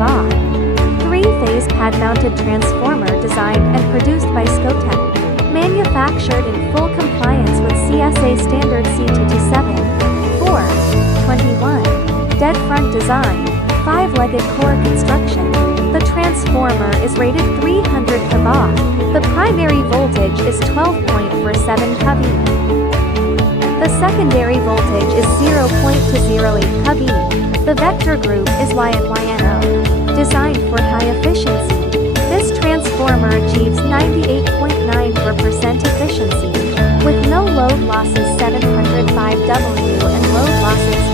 kVA. 3-phase pad-mounted transformer designed and produced by Scotech. Manufactured in full compliance with CSA standard C227. 4.21. Dead front design. 5-legged core construction. The transformer is rated 300 kVA. The primary voltage is 12.47 kVA. The secondary voltage is 0.08 kVA. The vector group is Y and YNO. Designed for high efficiency. This transformer achieves 98.94% efficiency, with no load losses 705W and load losses